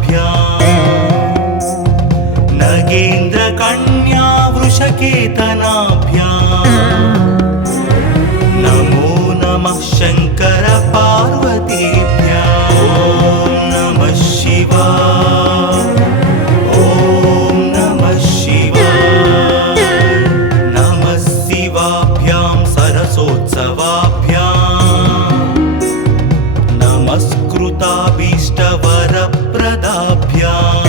परस्पराश्लिष्टवपुर्धराभ्याम् नगेन्द्रकन्या वृषकेतनाभ्याम् नमो नमः शङ्कर पार्वतीभ्याम् ॐ नमः शिवाय ॐ नमः शिवाय नमः शिवाभ्यां सरसोत्सवाभ्याम् नमस्कृताभीष्टवरप्रदाभ्याम्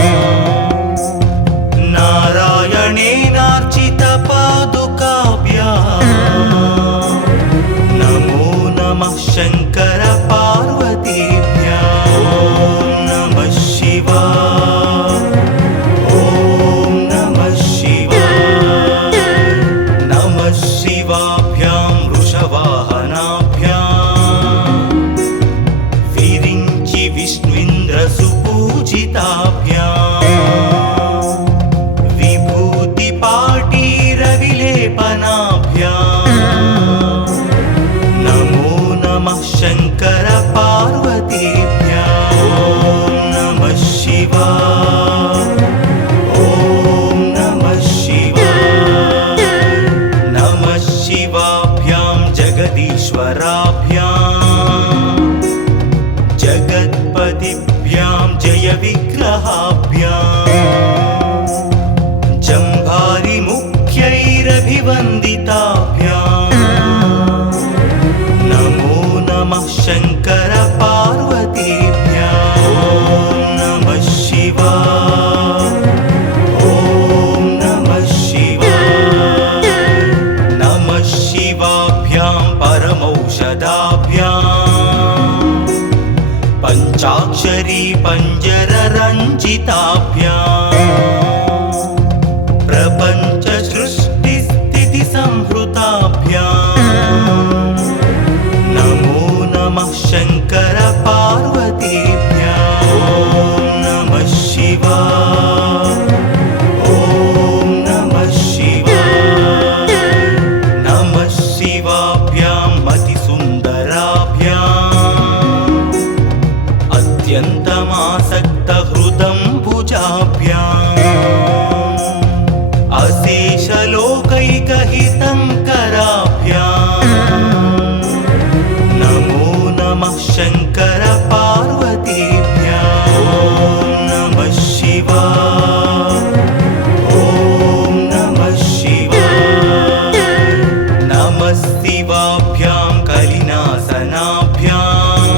नारायणेनार्चितपादुकाभ्याम् नमो नमः शङ्कर पार्वतीभ्याम् ॐ नमः शिवाय ॐ नमः शिवाय नमः शिवाभ्यां वृषवाहनाभ्याम् विरिञ्चि विष्णुइन्द्रसुपूजिताभ्याम् विभूतिपाटीरविलेपनाभ्याम् नमो नमः शङ्कर पार्वतीभ्याम् ॐ नमः शिवाय ॐ नमः शिवाय नमः शिवाभ्यां जगदीश्वराभ्याम् जगत्पतिभ्यां जयविग्रहाभ्याम् जम्भारिमुख्यैरभिवन्दिताभ्याम् नमो नमः शङ्कर पार्वतीभ्याम् ॐ नमः शिवाय ॐ नमः शिवाय नमः शिवाभ्यां परमौषधाभ्याम् पञ्चाक्षरी पञ्जररञ्जिताभ्याम् प्रपञ्च सृष्टिस्थितिसंहृताभ्याम् नमो नमः शङ्कर पार्वतीभ्याम् ॐ नमः शिवाय ॐ नमः शिवाय नमः शिवाभ्यां मतिसुन्दराभ्याम् अत्यन्तमासक्तहृदम्बुजाभ्याम् अशेषलोकैकहितङ्कराभ्याम् नमो नमः शङ्कर पार्वतीभ्याम् ॐ नमः शिवाय ॐ नमः शिवाय नमः शिवाभ्यां कलिनासनाभ्याम्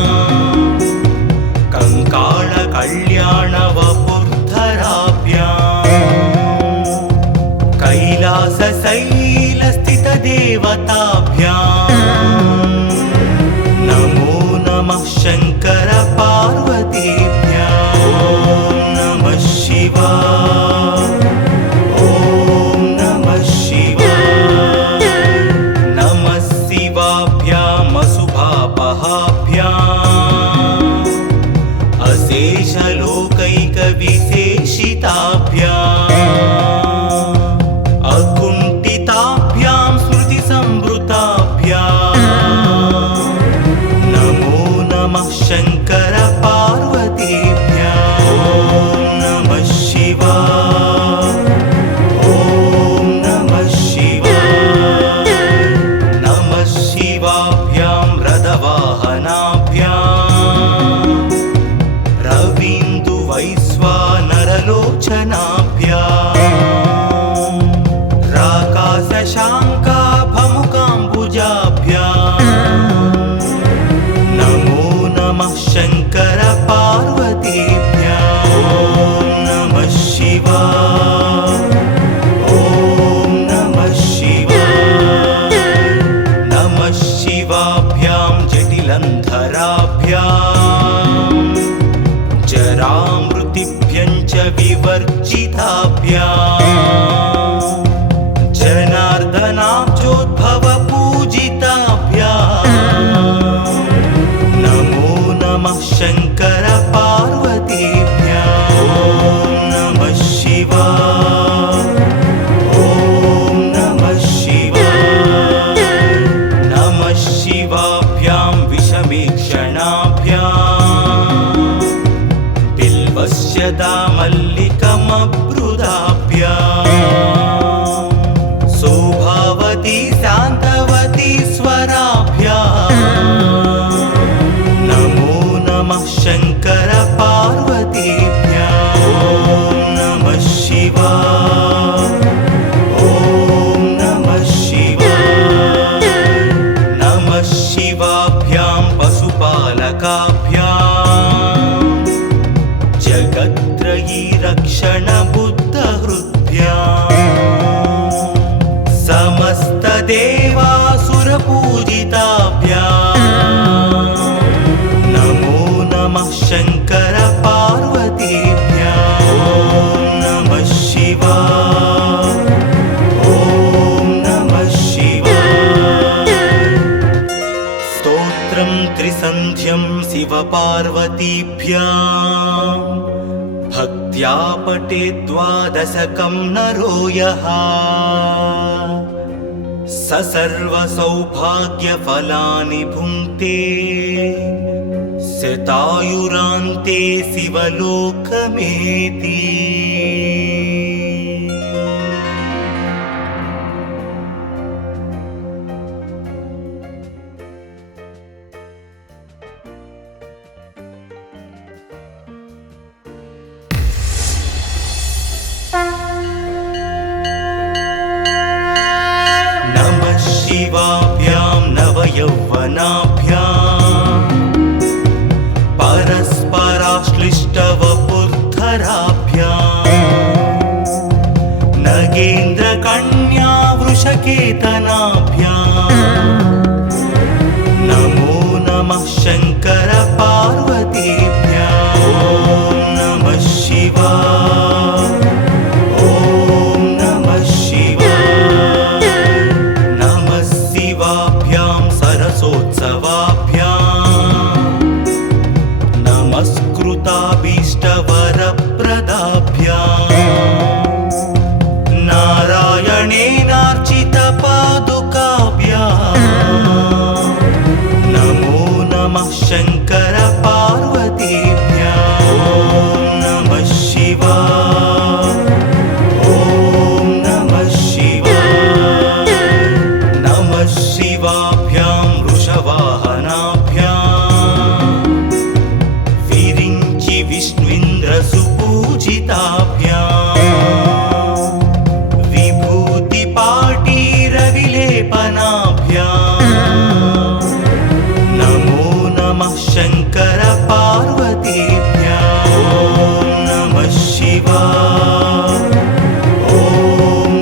कङ्काळकल्याणवपुर्धराभ्याम् कैलासशैलस्थितदेवताभ्याम् नमो नमः शङ्कर पार्वतीभ्याम् ॐ नमः शिवाय ॐ नमः शिवाय नमः शिवाभ्याम् अशुभापहाभ्याम् अशेषलोकैकविशेषिताभ्याम् अकुण्ठिताभ्यां स्मृतिसंवृताभ्याम् सन्ध्यं शिवपार्वतीभ्यां भक्त्या पठेत् द्वादशकं नरो यः स सर्वसौभाग्यफलानि भुङ्क्ते शतायुरान्ते शिवलोकमेति। नमः शिवाभ्यां नवयौवनाभ्याम् परस्पराश्लिष्टवपुर्धराभ्याम् नगेन्द्रकन्या वृषकेतनाभ्याम् नमो नमः शङ्कर पार्वतीभ्याम्। ॐ नमः शिवाय, ॐ नमः शिवाय। नमः शिवाभ्यां सरसोत्सवाभ्याम् नमस्कृताभीष्टवरप्रदाभ्याम् नारायणेनार्चितपादुकाभ्याम् नमो नमः शङ्कर पार्वतीभ्याम्। ॐ नमः शिवाय, ॐ नमः शिवाय। नमः शिवाभ्यां वृषवाहनाभ्याम् विरिञ्चि विष्णुन्द्रसुपूजिताभ्याम् विभूतिपाटीरविलेपनाभ्याम् नमो नमः शङ्कर पार्वतीभ्याम्। ॐ नमः शिवाय, ॐ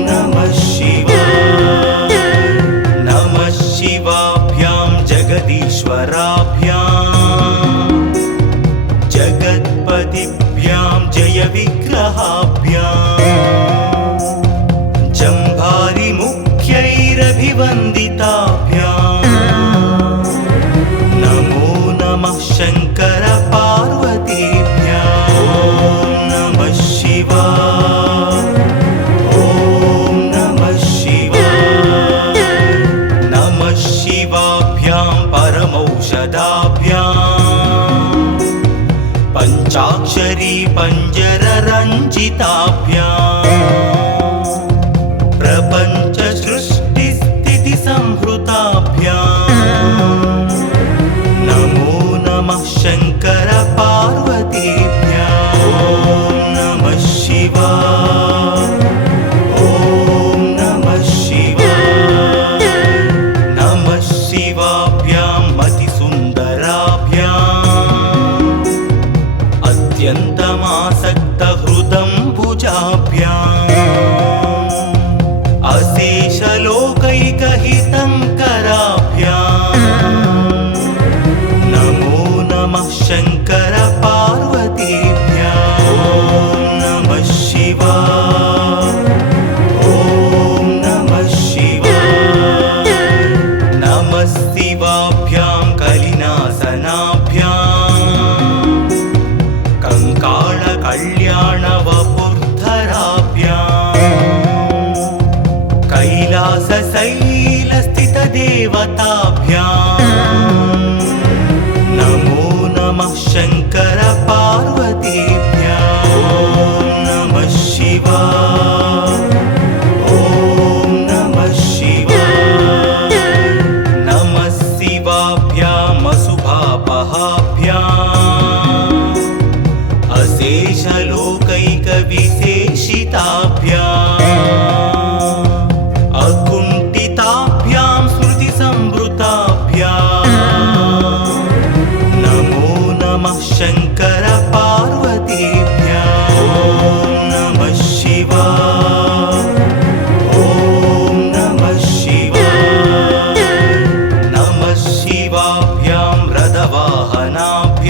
नमः शिवाय। नमः शिवाभ्यां जगदीश्वराभ्याम् जगत्पतिभ्यां जयविग्रहाभ्याम् जम्भारिमुख्यैरभिवन्दिताभ्याम् नमो नमः शङ्कर पार्वतीभ्याम्। ॐ नमः शिवाय, ॐ नमः शिवाय। नमः शिवाभ्यां परमौषधाभ्याम् पञ्चाक्षरी पञ्जररञ्जिताभ्याम् प्रपञ्च सृष्टिस्थितिसंहृताभ्याम् नमो नमः शङ्कर पार्वतीभ्याम्। ॐ नमः शिवाय, ॐ नमः शिवाय। नमः शिवाभ्यां मतिसुन्दराभ्याम् अत्यन्तमासक्तहृदम्बुजाभ्याम् अशेषलोकैकहितङ्कराभ्याम् नमो नमः शङ्कर पार्वतीभ्याम्। ॐ नमः शिवाय, ॐ नमः शिवाय। नमः शिवाभ्यां कलिनासनाभ्याम् कङ्काळकल्याणवपुर्धराभ्याम् कैलासशैलस्थितदेवताभ्याम् नमो नमः शङ्कर पार्वतीभ्याम्। ॐ नमः शिवाय, ॐ नमः शिवाय। नमः शिवाभ्याम् अशुभापहाभ्याम् अशेषलोकैकविशेषिताभ्याम् अकुण्ठिताभ्यां स्मृतिसंवृताभ्याम् नमो नमः शङ्कर पार्वतीभ्याम्। ॐ नमः शिवाय, ॐ नमः शिवाय। नमः शिवाभ्यां रथवाहनाभ्याम्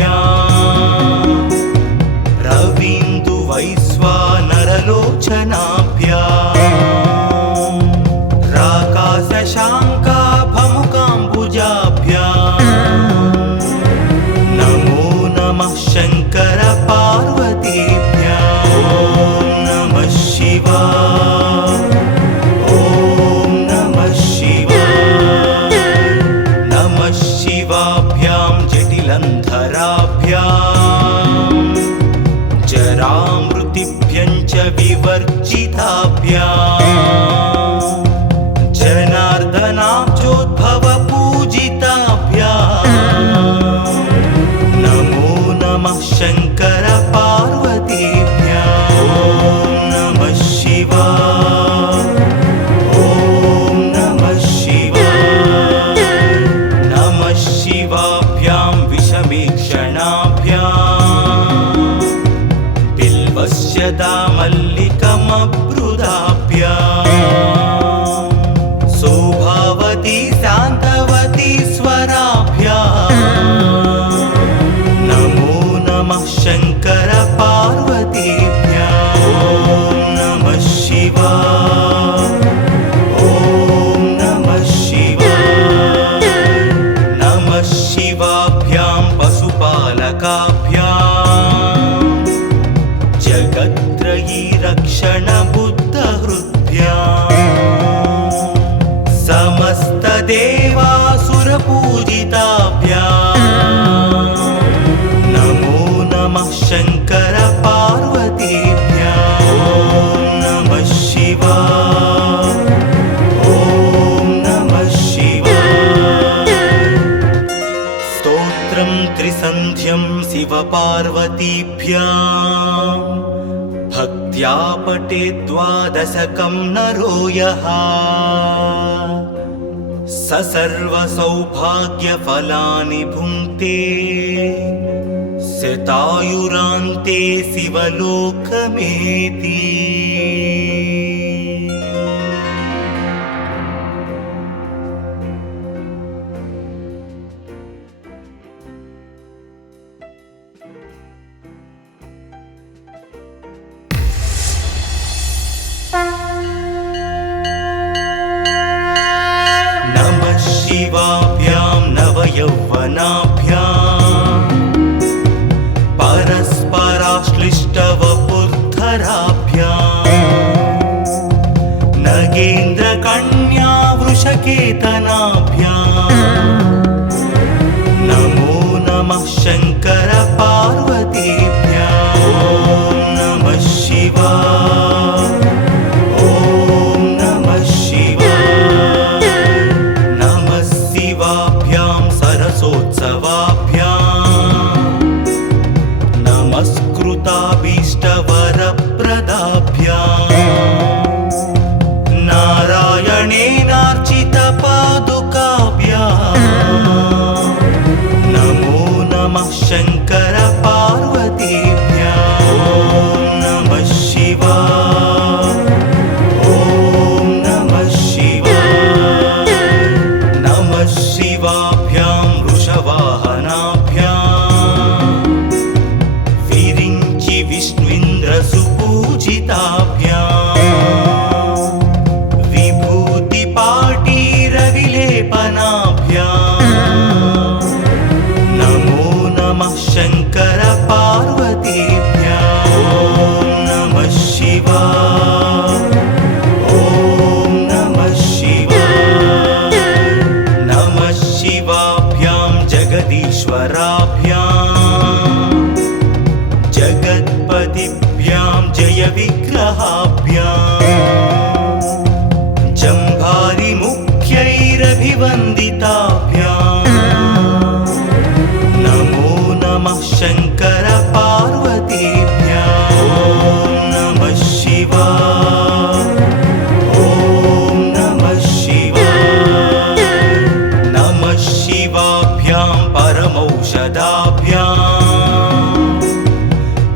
रवीन्दुवैश्वानरलोचनाभ्याम् राकाशशाङ्काभमुकाम्बुजाभ्याम् शान्तवती स्वराभ्याम् नमो नमः शङ्कर पार्वतीभ्याम् ॐ नमः शिवाय ॐ नमः शिवाय नमः शिवाभ्यां पशुपालकाभ्याम् जगत्त्रयी रक्षण बुद्धहृद्भ्याम् समस्तदेवासुरपूजिताभ्याम् नमो नमः शङ्कर पार्वतीभ्याम् ॐ नमः शिवाय ॐ नमः शिवाय स्तोत्रं त्रिसन्ध्यं शिवपार्वतीभ्याम् भक्त्या पठेत् द्वादशकं नरो यः स सर्वसौभाग्यफलानि भुङ्क्ते शतायुरान्ते शिवलोकमेति नमः शिवाभ्यां नवयौवनाभ्याम् परस्पराश्लिष्टवपुर्धराभ्याम् नगेन्द्रकन्या वृषकेतनाभ्याम् नमो नमः शङ्कर पार्वतीभ्याम् ॐ नमः शिवाय ॐ नमः शिवाय नमः शिवाभ्यां सरसोत्सवाभ्याम् नमस्कृताभीष्टवरप्रदाभ्याम् नारायणेनार्चितपादुकाभ्याम् नमो नमः शङ्कर पार्वतीभ्याम् ॐ नमः शिवाय ॐ नमः शिवाय नमः शिवाभ्यां वृषवाहनाभ्याम् विरिञ्चि विष्णुन्द्रसुपूजिताभ्याम् विभूतिपाटीरविलेपनाभ्याम् नमो नमः शङ्कर पार्वतीभ्याम् ॐ नमः शिवाय ॐ नमः शिवाय नमः शिवाभ्यां जगदीश्वराभ्याम् जगत्पतिभ्यां जयविग्रहाभ्याम् जम्भारिमुख्यैरभिवन्दिताभ्याम् नमो नमः शङ्कर पार्वतीभ्याम् ॐ नमः शिवाय ॐ नमः शिवाय नमः शिवाभ्यां परमौषधाभ्याम्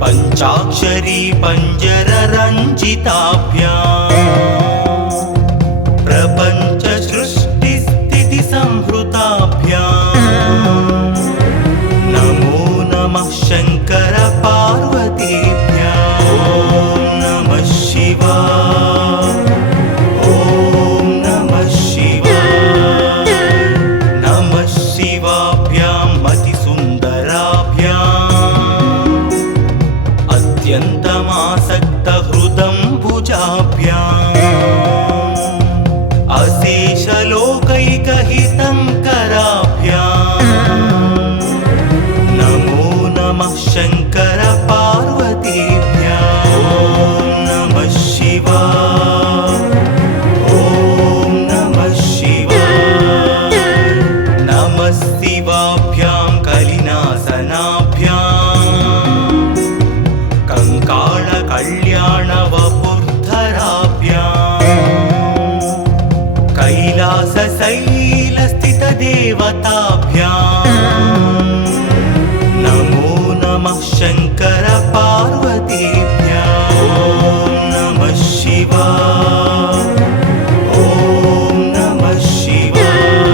पञ्चाक्षरी पञ्जररञ्जिताभ्याम् प्रपञ्चसृष्टिस्थितिसंहृताभ्याम् नमो नमः शङ्कर पार्वतीभ्याम् ॐ नमः शिवाय ॐ नमः शिवाय नमः शिवाभ्यां मतिसुन्दराभ्याम् अत्यन्तमासक्तहृदम्बुजाभ्याम् अशेषलोकैकहितङ्कराभ्याम् नमो नमः शङ्कर पार्वतीभ्याम् ॐ नमः शिवाय ॐ नमः शिवाय नमः शिवाभ्यां कलिनासनाभ्याम् कङ्काळकल्याणवपुर्धराभ्याम् कैलासशैलस्थितदेवताभ्याम् नमो नमः शङ्कर पार्वतीभ्याम् ॐ नमः शिवाय ॐ नमः शिवाय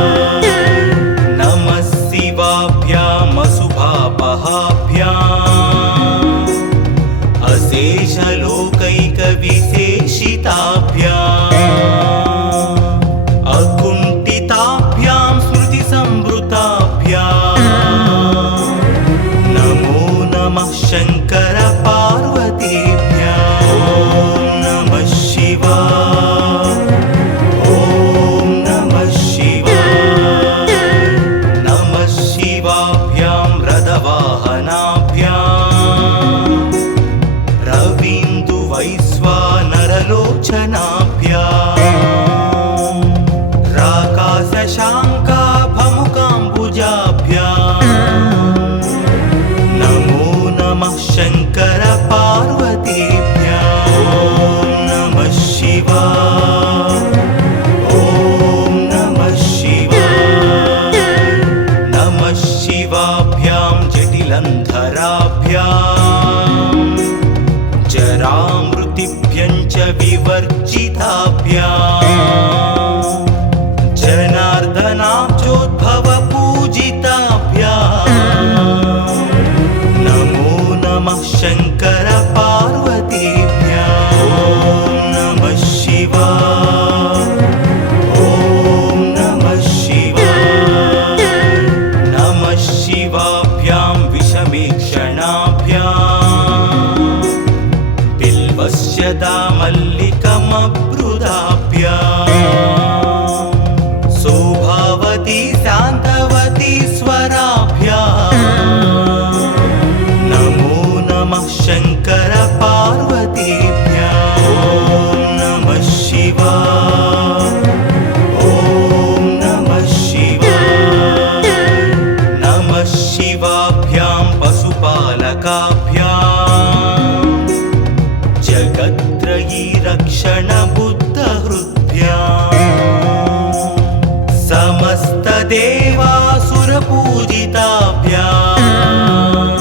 देवासुरपूजिताभ्याम्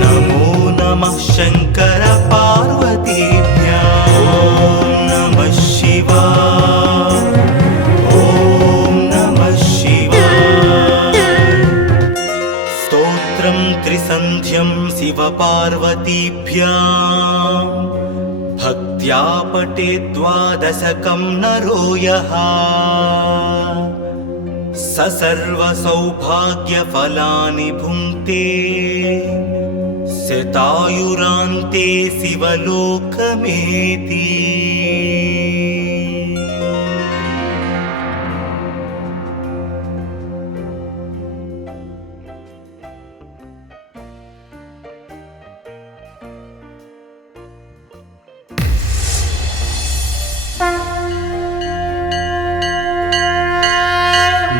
नमो नमः शङ्कर पार्वतीभ्याम् ॐ नमः शिवाय ॐ नमः शिवाय स्तोत्रं त्रिसन्ध्यं शिवपार्वतीभ्याम् भक्त्या पठेत् द्वादशकं नरो यः स सर्वसौभाग्यफलानि भुङ्क्ते शतायुरान्ते शिवलोकमेति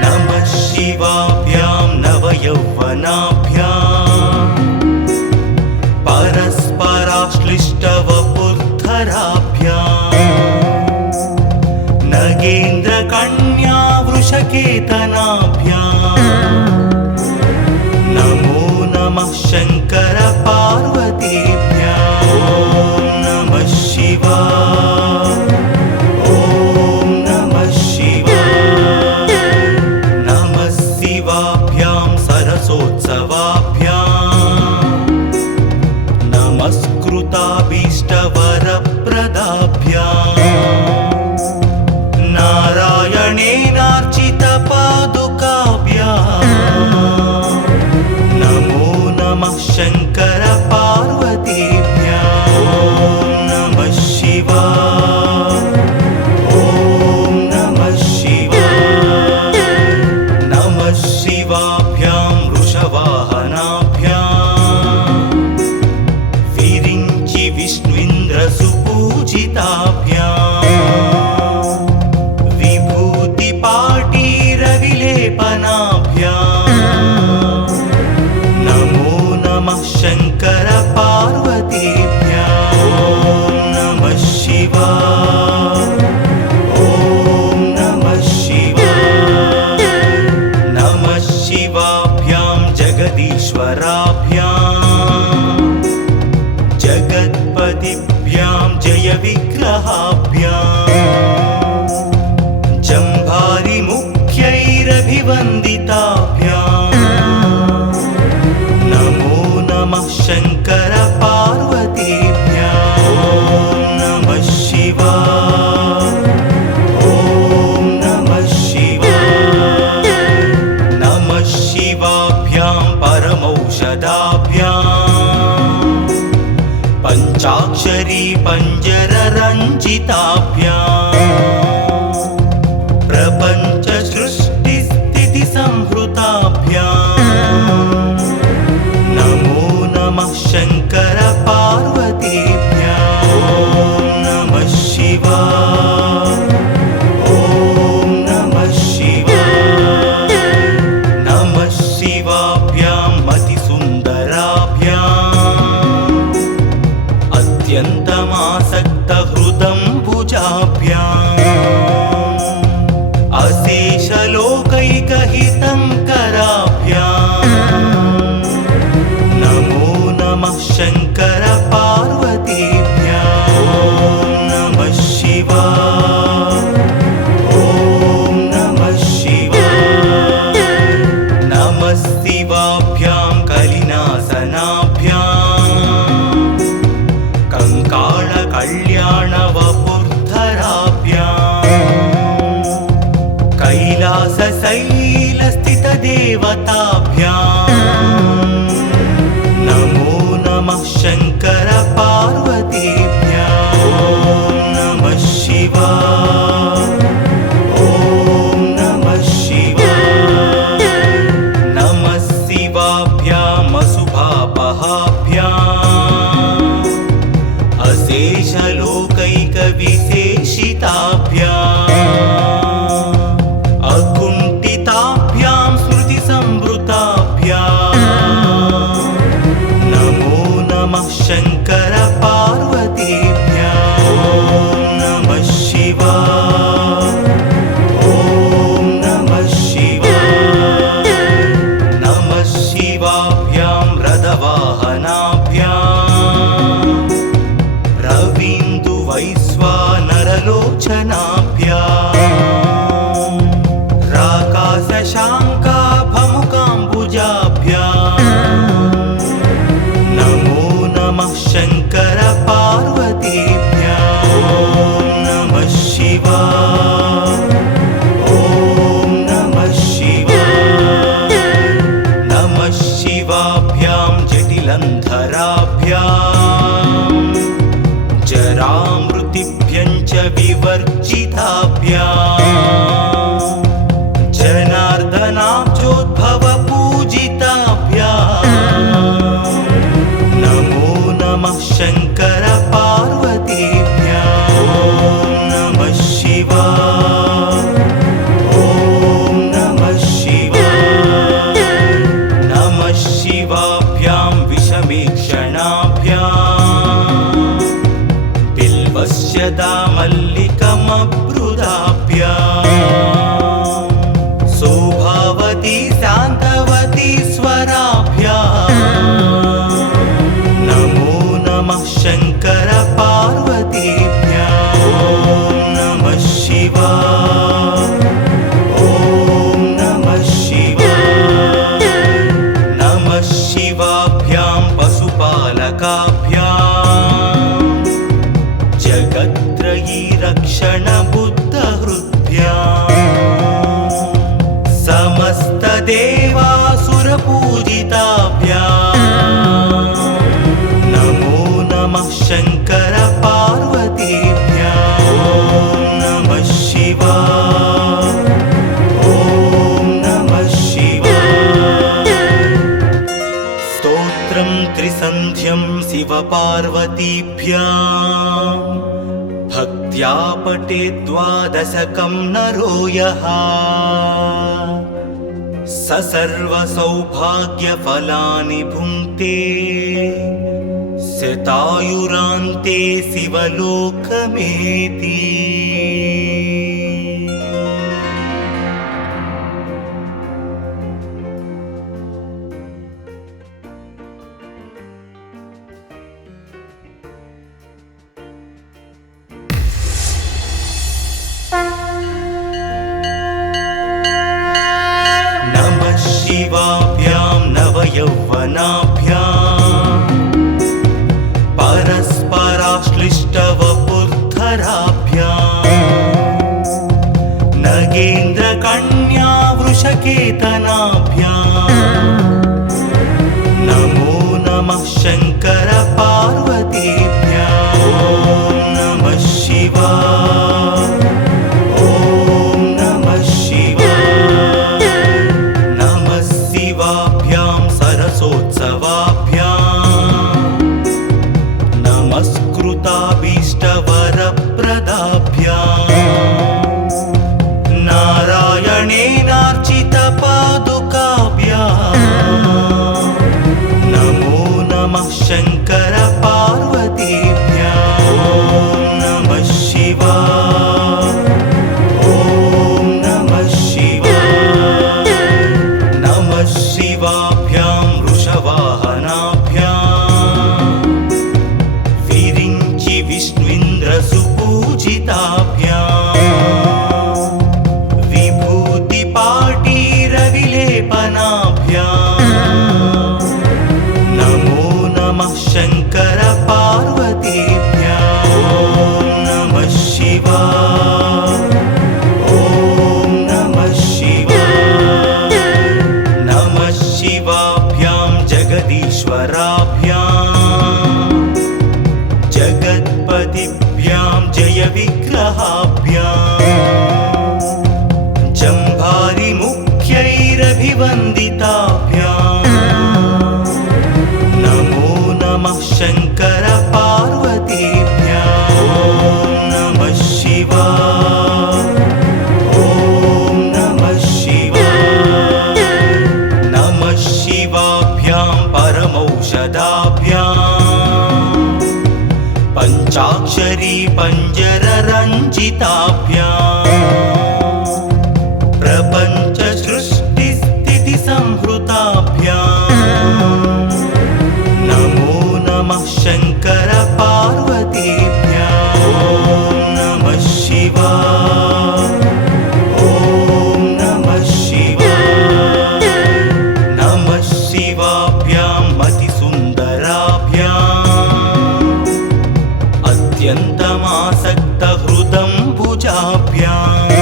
नमः शिवाभ्यां नवयौवनाभ्याम् परस्पराश्लिष्टवपुर्धराभ्याम् नगेन्द्रकन्या वृषकेतनाभ्याम् नमो नमः शङ्कर पार्वतीभ्याम् ॐ नमः शिवाय ॐ नमः शिवाय नमः शिवाभ्यां सरसोत्सवाभ्याम् नमस्कृताभीष्टवरप्रदाभ्याम् नारायणेनार्चितपादुकाभ्याम् नमो नमः शङ्कर पार्वतीभ्याम् ॐ नमः शिवाय ॐ नमः शिवाय नमः शिवाभ्यां वृषवाहनाभ्याम् विरिञ्चि विष्णुइन्द्रसुपूजिताभ्याम् विभूतिपाटीरविलेपनाभ्याम् नमो नमः शङ्कर पार्वतीभ्याम् ॐ नमः शिवाय ॐ नमः शिवाय नमः शिवाभ्यां जगदीश्वराभ्याम् जगत्पतिभ्यां जयविग्रहाभ्याम् जम्भारिमुख्यैरभिवन्दिताभ्याम् नमो नमः शङ्कर पार्वतीभ्याम् ॐ नमः शिवाय ॐ नमः शिवाय नमः शिवाभ्यां परमौषधाभ्याम् पञ्चाक्षरी पञ्जररञ्जिताभ्याम् प्रपञ्च सृष्टिस्थितिसंहृताभ्याम् नमो नमः शङ्कर पार्वतीभ्याम् ॐ नमः शिवाय ॐ नमः शिवाय नमः शिवाभ्यां मतिसुन्दराभ्याम् अत्यन्तमासक्तहृदम्बुजाभ्याम् अशेषलोकैकहितङ्कराभ्याम् नमो नमः शङ्कर पार्वतीभ्याम् ॐ नमः शिवाय ॐ नमः शिवाय नमः शिवाभ्यां कलिनासनाभ्याम् कङ्काळकल्याणवपुर्धराभ्याम् कैलासशैलस्थितदेवताभ्याम् नमो नमः शङ्कर पार्वतीभ्याम् ॐ नमः शिवाय ॐ नमः शिवाय नमः शिवाभ्याम् अशुभापहाभ्याम् अशेषलोकैकविशेषिताभ्याम् अकुण्ठिताभ्यां स्मृतिसंवृताभ्याम् शान्तवती शान्तवती स्वराभ्याम् नमो नमः शङ्कर पार्वतीभ्याम् ॐ नमः शिवाय ॐ नमः शिवाय नमः शिवाभ्यां पशुपालकाभ्याम् जगत्त्रयी रक्षण बुद्धहृद्भ्याम् समस्तदेवासुरपूजिताभ्याम् नमो नमः शङ्कर पार्वतीभ्याम् ॐ नमः शिवाय ॐ नमः शिवाय स्तोत्रं त्रिसन्ध्यं शिवपार्वतीभ्याम् भक्त्या पठेत् द्वादशकं नरो यः स सर्वसौभाग्यफलानि भुङ्क्ते शतायुरान्ते शिवलोकमेति नमः शिवाभ्यां नवयौवनाभ्याम् परस्पराश्लिष्टवपुर्धराभ्याम् नगेन्द्रकन्या वृषकेतनाभ्याम् नमो नमः शङ्कर पार्वतीभ्याम् ॐ नमः शिवाय ॐ नमः शिवाय नमः शिवाभ्यां सरसोत्सवाभ्याम् नमस्कृताभीष्टवरप्रदाभ्याम् नारायणेनार्चितपादुकाभ्याम् नमो नमः शङ्कर पार्वतीभ्याम् ॐ नमः शिवाय ॐ नमः शिवाय नमः शिवाभ्यां वृषवाहनाभ्याम् विरिञ्चि विष्णुइन्द्रसुपूजिताभ्याम् विभूतिपाटीरविलेपनाभ्याम् नमो नमः शङ्कर पार्वतीभ्याम् ॐ नमः शिवाय ॐ नमः शिवाय नमः शिवाभ्यां जगदीश्वराभ्याम् जगत्पतिभ्यां जयविग्रहाभ्याम् जम्भारिमुख्यैरभिवन्दिताभ्याम् नमो नमः शङ्कर पार्वतीभ्याम् ॐ नमः शिवाय ॐ नमः शिवाय नमः शिवाभ्यां परमौषधाभ्याम् पञ्चाक्षरी पञ्जररञ्जिताभ्याम् प्रपञ्च सृष्टिस्थितिसंहृताभ्याम् नमो नमः शङ्कर पार्वतीभ्याम् ॐ नमः शिवाय ॐ नमः शिवाय नमः शिवाभ्यां मतिसुन्दराभ्याम् अत्यन्तमासक्तहृदम्बुजाभ्याम्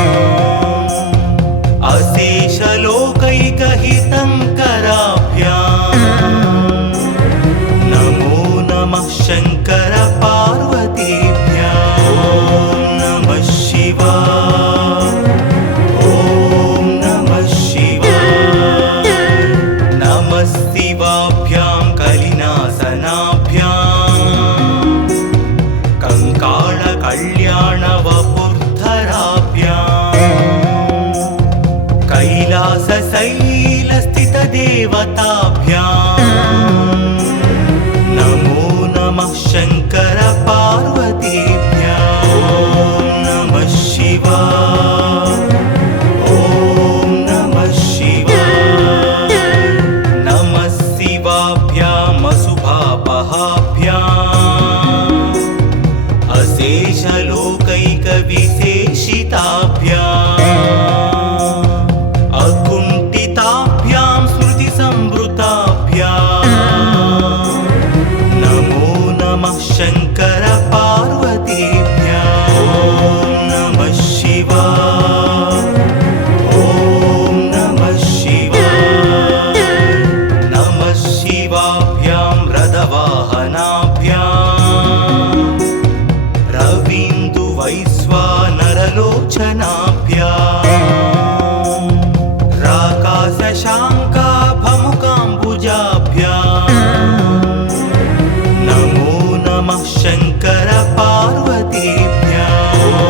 अशेषलोकैकहितङ्कराभ्याम् नमो नमः शङ्कर पार्वतीभ्याम् ॐ नमः शिवाय ॐ नमः शिवाय नमः शिवाभ्यां कलिनासनाभ्याम् कङ्काळकल्याणवपुर्धराभ्याम् कैलासशैलस्थितदेवताभ्याम् नमो नमः शङ्कर पार्वतीभ्याम् ॐ नमः शिवाय ॐ नमः शिवाय शशाङ्काभमुकाम्बुजाभ्याम् नमो नमः शङ्कर पार्वतीभ्याम् ॐ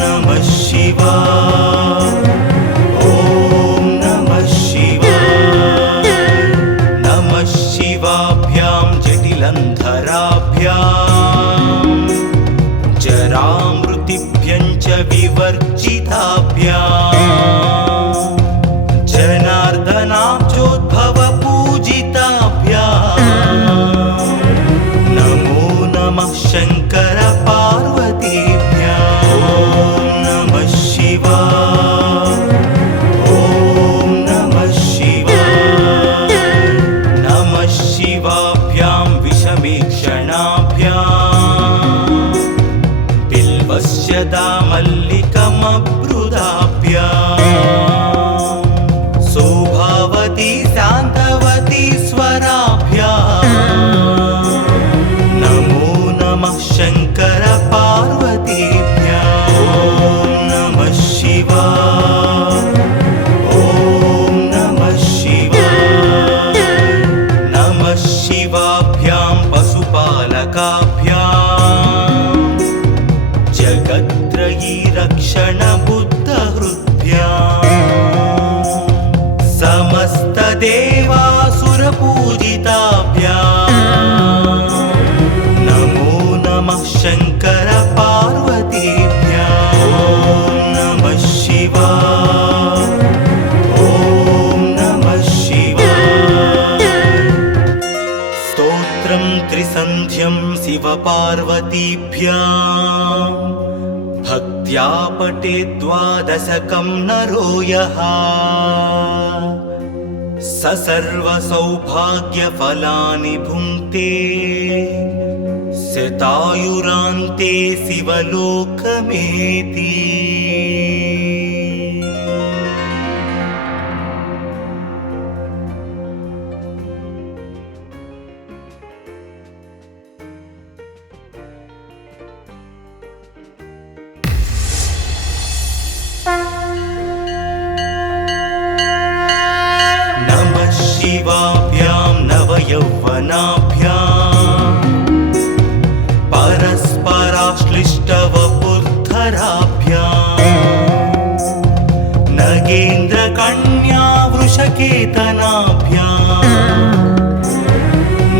नमः शिवाय ॐ नमः शिवाय नमः शिवाभ्यां जटिलन्धराभ्याम् जरामृतिभ्यं च विवर्जिताभ्याम् जनार्दनाब्जोद्भवपूजिताभ्याम् नमो नमः शङ्कर पार्वतीभ्याम् ॐ नमः शिवाय ॐ नमः शिवाय नमः शिवाभ्यां विषमीक्षणाभ्याम् बिल्वस्य दामल्लिकमब्रुदाभ्याम् सौभावती शान्तवती स्वराभ्याम् नमो नमः शङ्कर पार्वतीभ्याम् ॐ नमः शिवाय ॐ नमः शिवाय नमः शिवाभ्यां पशुपालकाभ्याम् जगत्त्रयी रक्षणबुद्धहृद्भ्याम् समस्तदेवासुरपूजिताभ्याम् नमो नमः शङ्कर पार्वतीभ्याम् ॐ नमः शिवाय ॐ नमः शिवाय स्तोत्रं त्रिसन्ध्यं शिवपार्वतीभ्याम् भक्त्या पठेद्वादशकं नरो यः स सर्वसौभाग्यफलानि भुङ्क्ते शतायुरान्ते शिवलोकमेति नमः शिवाभ्यां नवयौवनाभ्याम् परस्पराश्लिष्टवपुर्धराभ्याम् नगेन्द्रकन्या वृषकेतनाभ्याम्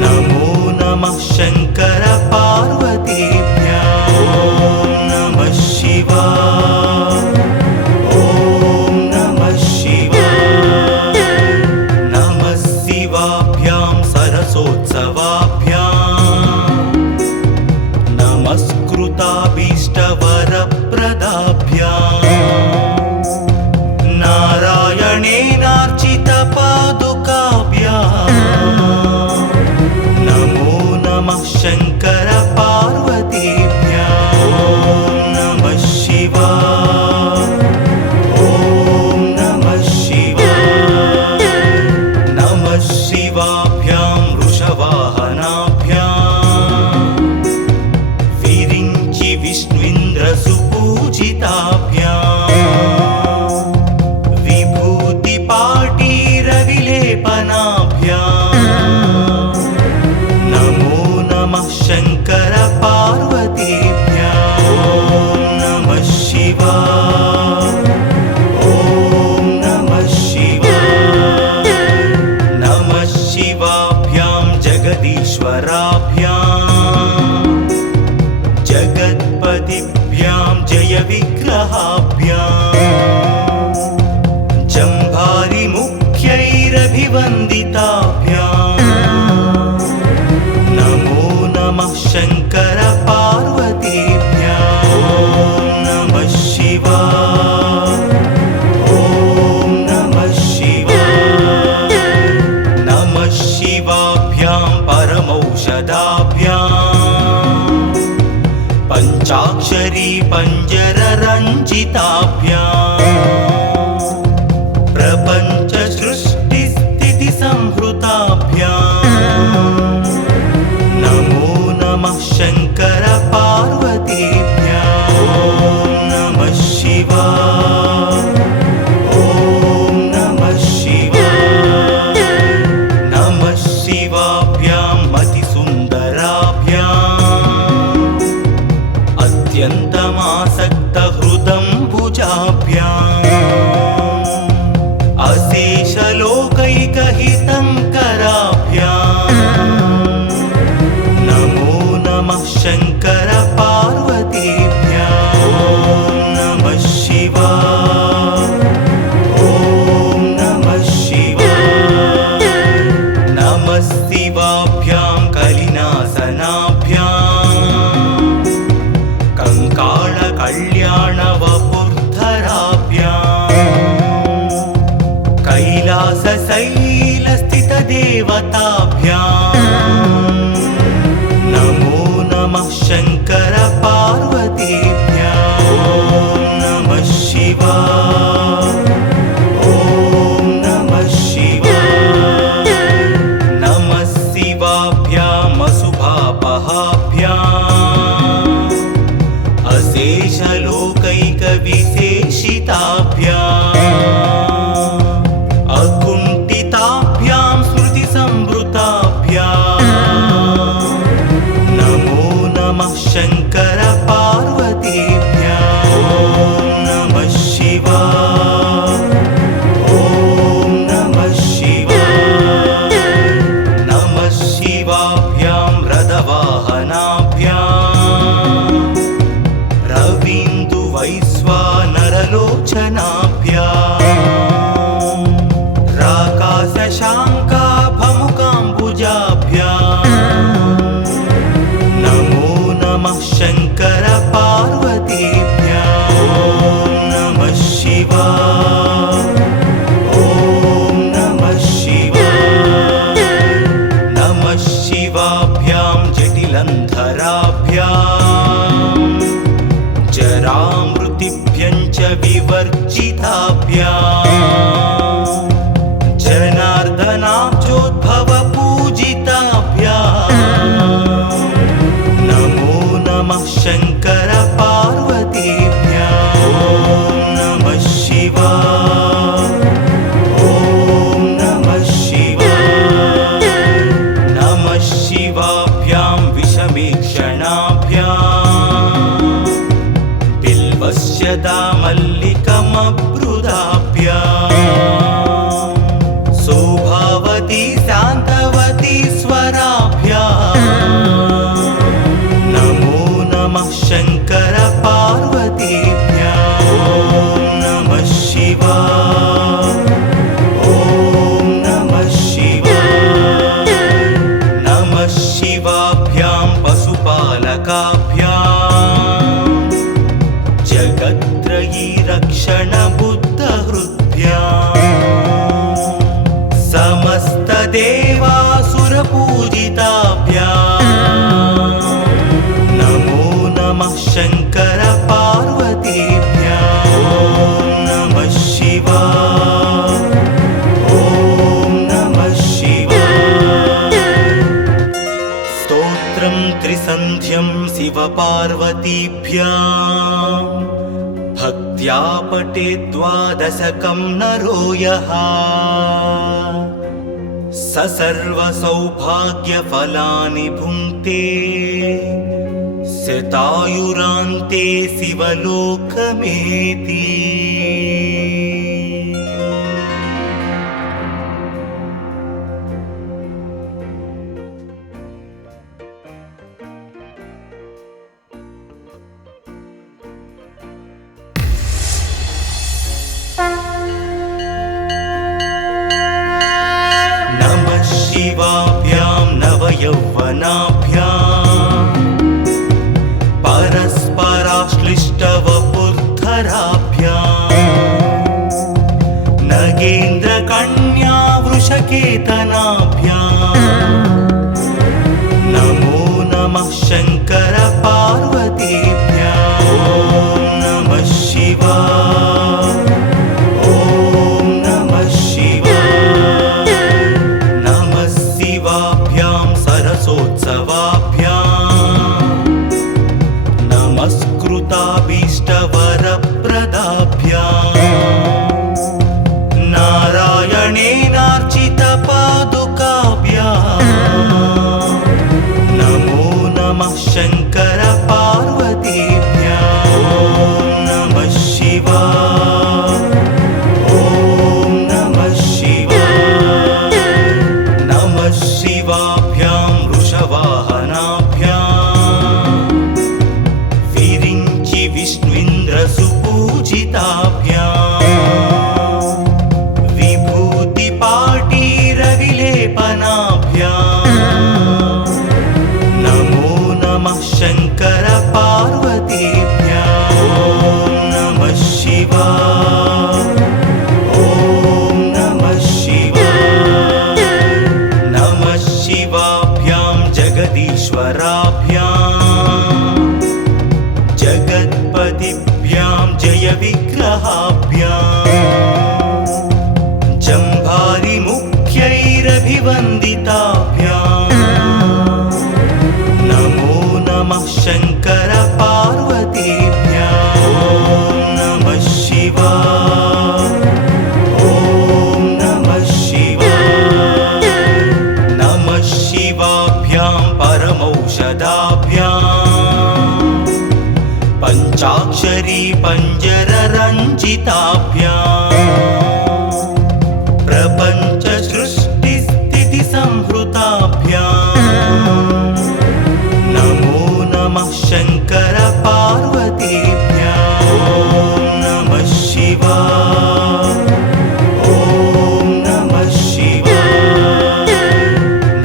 नमो नमः शङ्कर पार्वतीभ्याम् ॐ नमः शिवाय ॐ नमः शिवाय नमः शिवाभ्यां सरसोत्सवाभ्याम् नमस्कृताभीष्टवरप्रदाभ्याम् नारायणेनार्चितपादुकाभ्याम् नमो नमः शङ्कर पार्वतीभ्याम् ॐ नमः शिवाय ॐ नमः शिवाय नमः शिवाभ्यां वृषवाहनाभ्याम् विरिञ्चि विष्णुन्द्रसुपूजिताभ्याम् विभूतिपाटीरविलेपनाभ्याम् नमो नमः शङ्कर पार्वतीभ्याम् ॐ नमः शिवाय ॐ नमः शिवाय नमः शिवाभ्यां जगदीश्वराभ्याम् जगत्पतिभ्यां जयविग्रहाभ्याम् जम्भारिमुख्यैरभिवन्दिताभ्याम् नमो नमः शङ्कर पार्वतीभ्याम् ॐ नमः शिवाय ॐ नमः शिवाय नमः शिवाभ्यां परमौषधाभ्याम् पञ्चाक्षरी पञ्जररञ्जिताभ्याम् प्रपञ्च सृष्टिस्थितिसंहृताभ्याम् नमो नमः शङ्कर पार्वतीभ्याम् ॐ नमः शिवाय ॐ नमः शिवाय कैलासशैलस्थितदेवताभ्याम् नमो नमः शङ्कर पार्वतीभ्याम् ॐ नमः शिवाय ॐ नमः शिवाय नमः शिवाभ्याम् अशुभापहाभ्याम् अशेषलोकैकविशेषिताभ्याम् अकुण्ठिताभ्यां स्मृतिसंवृताभ्याम् नमो नमः शङ्कर पार्वतीभ्याम् ॐ नमः शिवाय ॐ नमः शिवाय नमः शिवाभ्यां रथवाहनाभ्याम् रवीन्दुवैश्वानरलोचनाभ्याम् राकाशशाङ्काभमुकाम्बुजाभ्याम् नमो नमः शङ्कर पार्वतीभ्याम् ॐ नमः शिवाय ॐ नमः शिवाय नमः शिवाभ्यां जटिलन्धराभ्याम् जरामृतिभ्यं च विवर्जिताभ्याम् जनार्दनाब्जोद्भवपूजिताभ्याम् नमो नमः शङ्कर पार्वतीभ्याम् ॐ नमः शिवाय ॐ नमः शिवाय नमः शिवाभ्यां विषमीक्षणाभ्याम् बिल्वस्य दामल्लिकमब्रुदाभ्याम् शोभावती शान्तवती स्वराभ्याम् नमो नमः शङ्कर पार्वतीभ्याम् ॐ नमः शिवाय ॐ नमः शिवाय नमः शिवाभ्यां पशुपालकाभ्याम् जगत्त्रयी रक्षणबुद्धहृद्भ्याम् समस्तदेवासुरपूजिताभ्याम् नमो नमः शङ्कर पार्वतीभ्याम् ॐ नमः शिवाय ॐ नमः शिवाय स्तोत्रं त्रिसन्ध्यं शिवपार्वतीभ्याम् भक्त्या पठेत् द्वादशकं नरो यः स सर्वसौभाग्यफलानि भुङ्क्ते शतायुरान्ते शिवलोकमेति नमः शिवाभ्यां नवयौवनाभ्याम् परस्पराश्लिष्टवपुर्धराभ्याम् नगेन्द्रकन्या वृषकेतनाभ्याम् नमो नमः शङ्कर पार्वतीभ्याम् ॐ नमः शिवाय ॐ नमः शिवाय नमः शिवाभ्यां सरसोत्सवाभ्याम् नमस्कृताभीष्टवरप्रदाभ्याम् नारायणेनार्चितपादुकाभ्याम् नमो नमः शङ्कर वन्दिताभ्याम् नमो नमः शङ्कर पार्वतीभ्याम् ॐ नमः शिवाय ॐ नमः शिवाय नमः शिवाभ्यां परमौषधाभ्याम् पञ्चाक्षरी पञ्जररञ्जिताभ्याम् प्रपञ्च सृष्टिस्थिति संहृताभ्याम् नमो नमः शङ्कर पार्वतीभ्याम् ॐ नमः शिवाय ॐ नमः शिवाय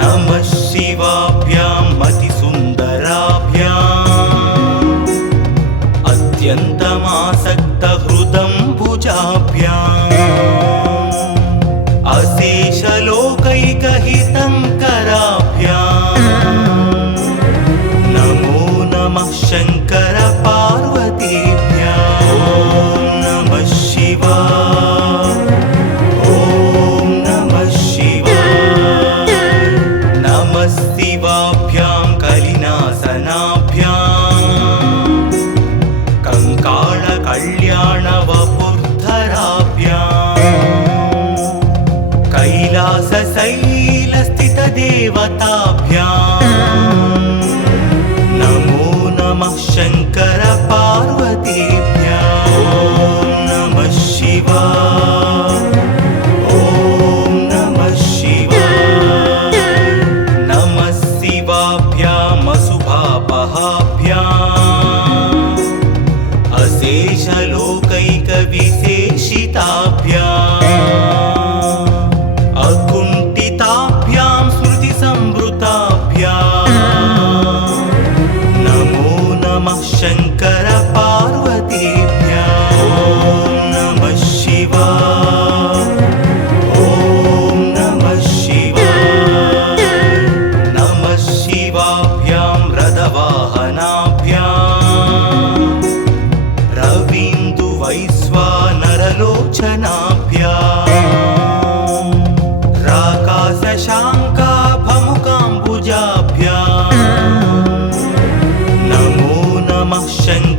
नमः शिवाभ्यां मतिसुन्दराभ्याम् अत्यन्तमासक्तहृदम्बुजाभ्याम् अशेषलोकैकहितङ्कराभ्याम् नमो नमः शङ्कर पार्वतीभ्याम् ॐ नमः शिवाय ॐ नमः शिवाय नमः शिवाभ्यां कलिनासनाभ्याम् कंकाळकल्याणवपुर्धराभ्याम् कैलासशैलस्थितदेवताभ्याम् नमो नमः शङ्कर पार्वतीभ्याम् ॐ नमः शिवाय ॐ नमः शिवाय नमः शिवाभ्याम् अशुभापहाभ्याम् अशेषलोकैकविशेषिताभ्याम् अकुण्ठिताभ्यां स्मृतिसंवृताभ्याम् नमो नमः शङ्कर पार्वतीभ्याम् ॐ नमः शिवाय ॐ नमः शिवाय नमः शिवाभ्यां रथवाहनाभ्याम् रवीन्दुवैश्वानरलोचनाभ्याम् राकाशशाङ्काभमुकाम्बुजाभ्याम् नमो नमः शङ्कर